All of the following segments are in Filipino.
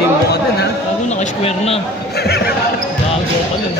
limbo ka dun, ha? Ako naka-square na. Bago pa dun.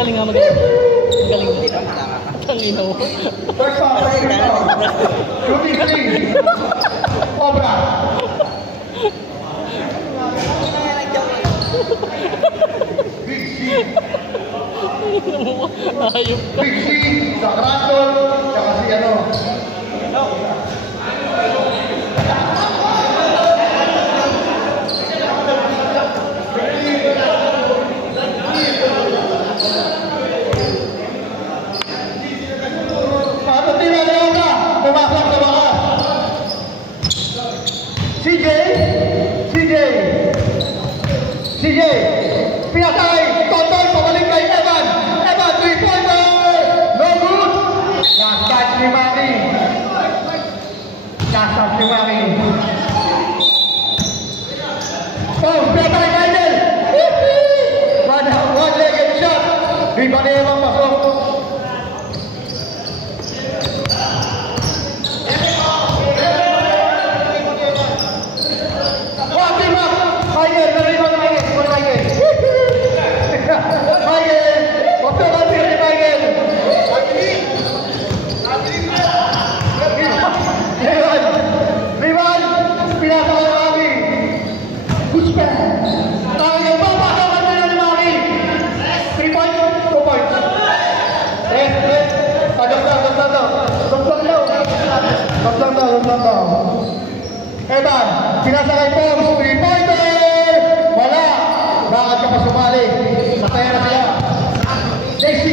Galing nga magaling. Galing nga. Tangina mo. Obra. Ayop ka. Big C, sa Kraton, saka si ano. CJ, pinatay, Totoy, pabalik kay Evan. Evan, 3-pointer! No good! Last ni Manny. Last ni Manny. Oh, pinatay kay Nel. One-legged shot. Di ba niya mang pasok? Evan, sinasakay Poms, 3-pointer! Wala! Bakit ka pa sumali? Mataya na sila. JC!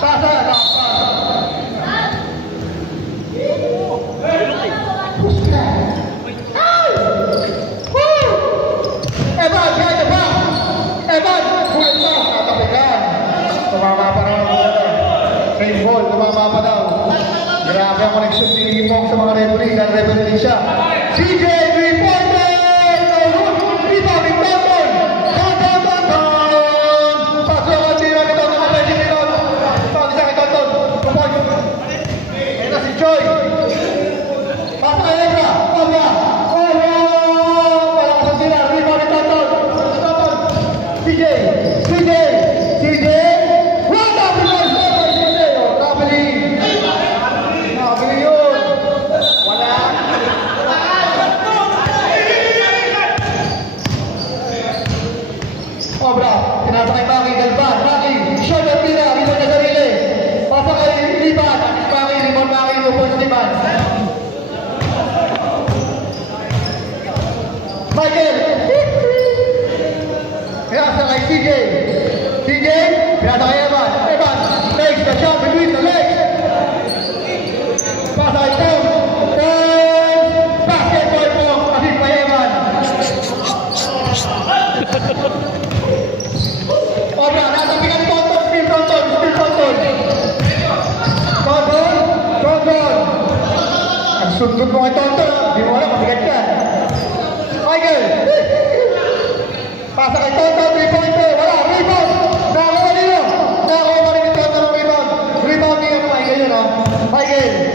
Tasa! Evan, kaya ka ba? Evan! Kulit mo! Katapigan! Tumama pa naman ako. Same ball, tumama pa daw. Grabe ang connection ni Mong sa mga referee. Dan-referee din siya. CJ, 3-pointer! Rebounding Tonton! Pasok ang tira ni Tonton na pwede ni Tonton. Pag isa kay Tonton. 2 points. Ayun na si Joy. Pasok kay Ezra. Obra. Malakas ang tira. Rebounding Tonton. CJ. Pasa kay Maki, Galvan, Maki, shot at pina, rebound na sarili. Pasa kay Liban, Maki, rebound Maki, upos Liban. Michael! Pinasa kay CJ. CJ, pinasa kay Evan. Evan, takes the shot between the legs. Pasa kay Tom. Basketball po, assist by Evan. Obra, nasa pinag Tonton, still Tonton. Tonton. Ang sundot mo kay Tonton, di mo alam, mabigat yan. Michael! Pasa kay Tonton, 3-pointer, wala, rebound! Nakakuha nila! Nakakuha pa rin yung Tonton ng rebound. Rebound niya ng Michael yun, oh. Michael!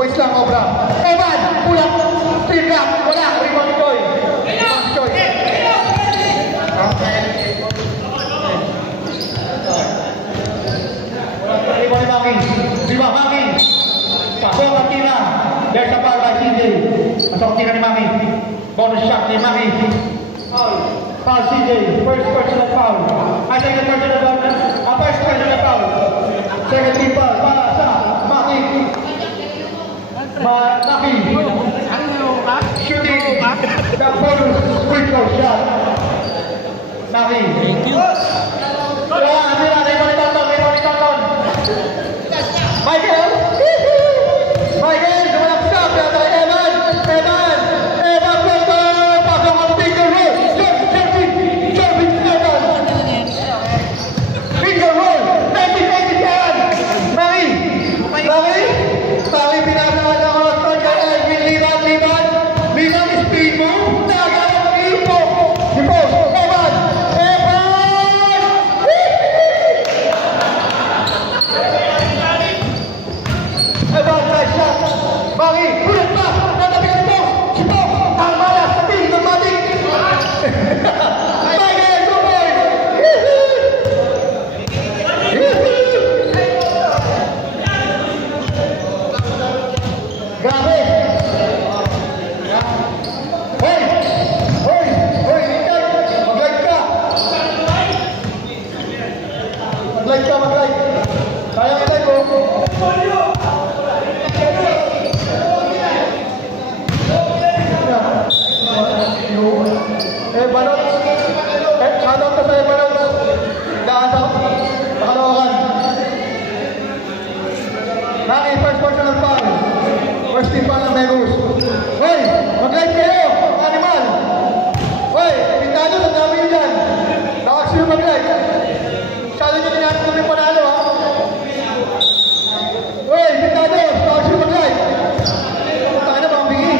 Points lang, Obra. Evan, pulang, stream lang, wala, rebound Choi. Rebound ni Maki. Diba, Maki? Pasok ang tira. There's a foul by CJ. Pasok ang tira ni Maki. Bonus shot ni Maki. Foul CJ. First personal foul. I think the personal foul. First personal foul. Second team foul. Para sa Maki. Maki. Shooting. The bonus free throw shot. Maki. Thank you. Michael! Michael! Dumalap sa pinata kay Evan! Evan Blanco! Pasok ang finger roll! Jervin Evan! Finger roll! 1987! Maki! Pinasa ka ng Roston kay Edwin Liban! Liban speed mo! Nagawang ipo! Evan! Evan, nice shot. Maki, pulit pa. Natabi si Pong. Ang malas. Sabi, nagmating. Maki, 2 points. Grabe. Hoy, mag-like ka. Mag-like. Kaya i-like ko. Balot. Shoutout ka sa'yo, Balot. Daan sa Pakalawakan. Maki, first personal foul. First team foul ng Megus. Hoy, mag-like kayo, animal. Hoy, pintado, ang dami nyo dyan. Nakaks nyo mag-like. Masyado nyo tinapos kami panalo, ha? Hoy, pintado, nakaks nyo mag-like. Punta ka na, bang bigi.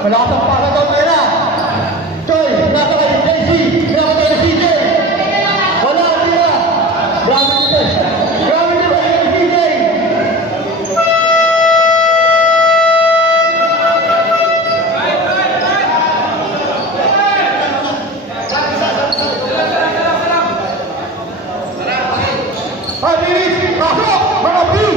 Malakas ang pasa doon ngayon na. Choy, nasa kayo JC. Grabe tayo CJ. Wala ang tira. Grabe CJ. Grabe tayo CJ. Hadirin, masuk, mengapi.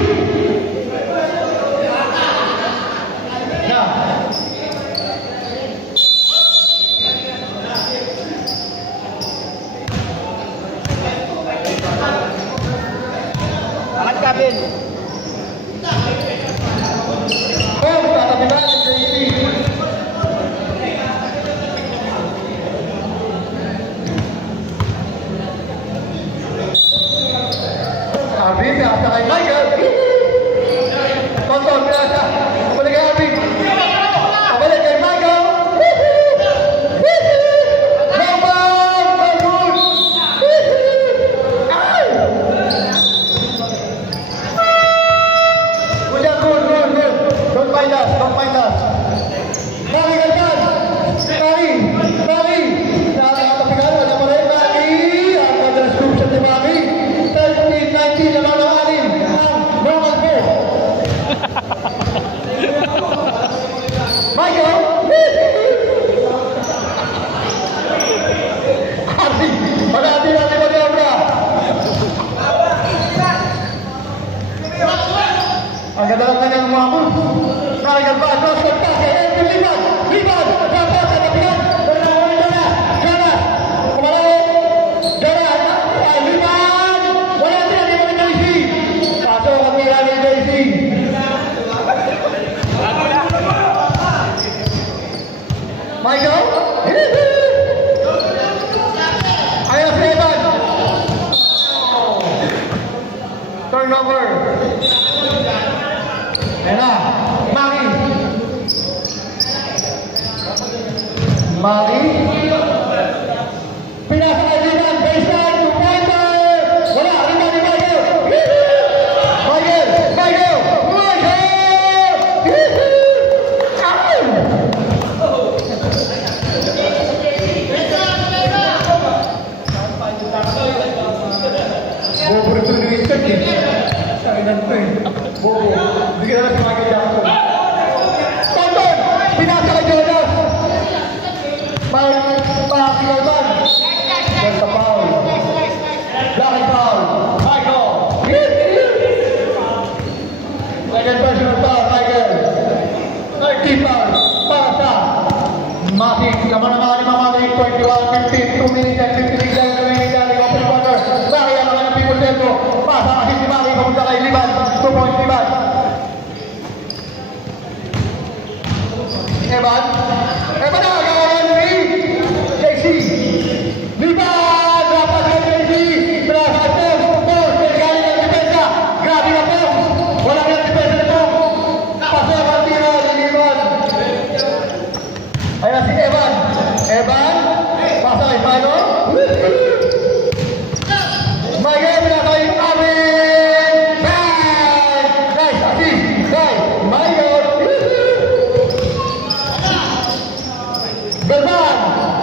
turnover. Ayan na. Maki. Maki. Pinasa kay Liman. Baseline. Two-pointer. Wala. Liman ni Michael. Michael. Michael. Bobo ito yung check eh. Sakinan ito eh. Bobo. Hindi ka naman si Michael Jackson. Tonton! Pinasa kay Jonas! Pakilaban! That's a foul. Blocking foul. Michael! Second personal foul, Michael. Third team foul. Para sa Making. Laman na mga lima mga 21, 15, 2 minutes and 53 seconds remaining down the open quarter. Maki ang mga people tempo. Pasa kasi si Maki papunta kay Liban. 2 points Liban. Evan. Evan na agawan ni JC. Liban. Dapat kay JC. Berasa post. Galing ng depensa. Grabe na post. Walang ng depensa nito. Pasok ang tira ni Liban. Ayan si Evan. Evan. Pasa kay Fano. Michael pinakay Amin! Bang! Nice! Assist! Nice! Michael! Belman!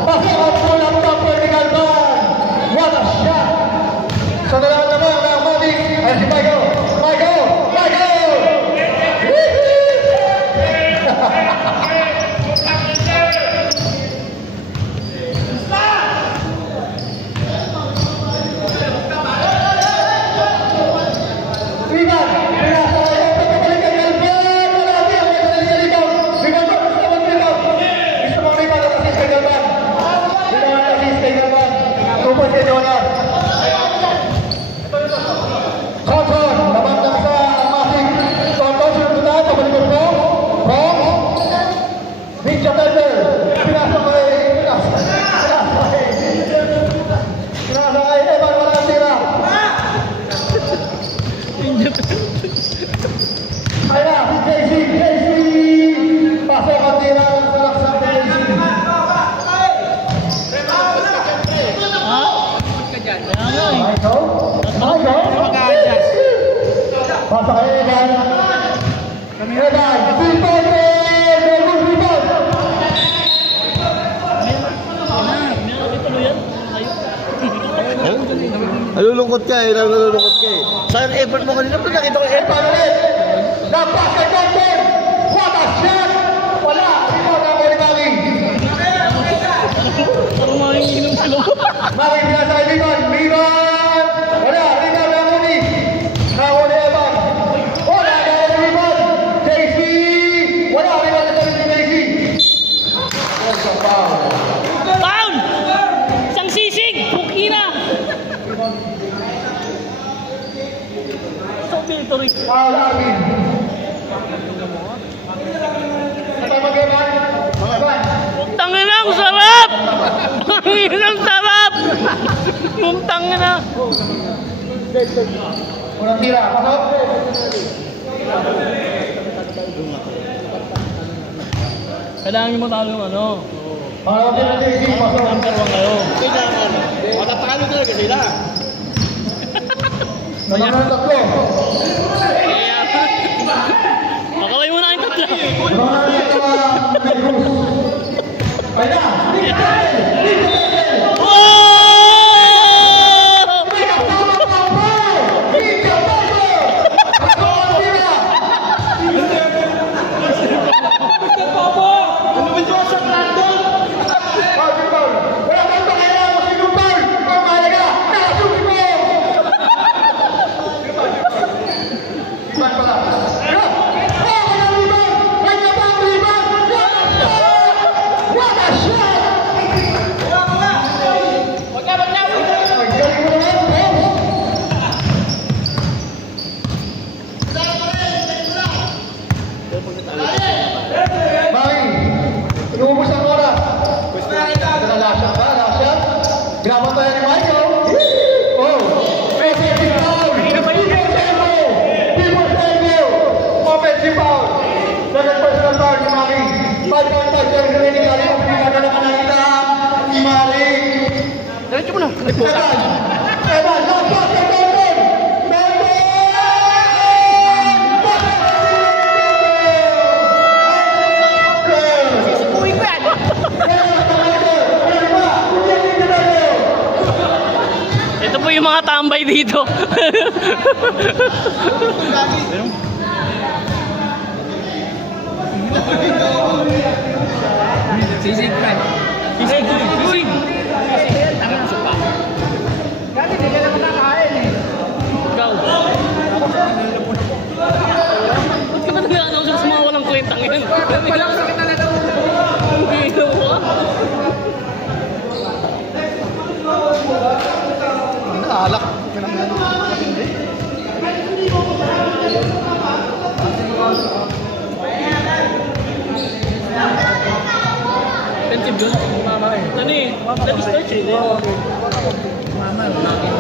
Pasok ang pulang top vertical ban! What a shot! Sa dalawa naman ng Mavic ay si Michael! Michael! Michael! Nalulungkot ka eh, nalulungkot ka eh. Sayang effort mo kanina, pero nakita ko effort ulit. Lampas kay Gordon! What a shot! Wala! Rebound ako ni Maki! Parang makikinom sila. Maki pinasa kay Liman! Liman! Wala! Rebound ako ni! Ako ni Evan! Wala! Ako ni Liman! JC! Wala! Rebound ako ni JC! That's a foul! Foul! Isang sisig! Bukina! Foul, Arvin! Kasama kayo ba? Evan! Tangin na, ang sarap! Tangin na, ang sarap! Tangin na! Unang tira, pasok! Kailangan mo talo yung ano. Pangalawang tira ni JC, pasok! Number 1 kayo. Matatalo talaga sila. Naman ng tatlo! Makaway mo na yung tatlo. Naman ng tatlo! Kaya na! Grabe tayo ni Michael. Oh! May foul! Tempo! bar ni Mari. 5.5 pero gawin ni Kali. Pinagdala ka na nila. Mari. Diretso mo na. Evan, last shot kay Melvin. Sisipuin ko yan. Ito po yung mga tambay dito. Sisig ka. Sisig. Sisig. Gani, hindi ka na nakakain eh. Ikaw. Ba't ka ba nag-announce sa mga walang kwentang yun? Walang sakit na lang. Hindi mo. Alak. Expensive yun? Ano eh? Nag-stretch eh.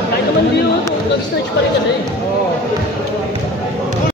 Kahit naman hindi yun. Nag-stretch pa rin kasi.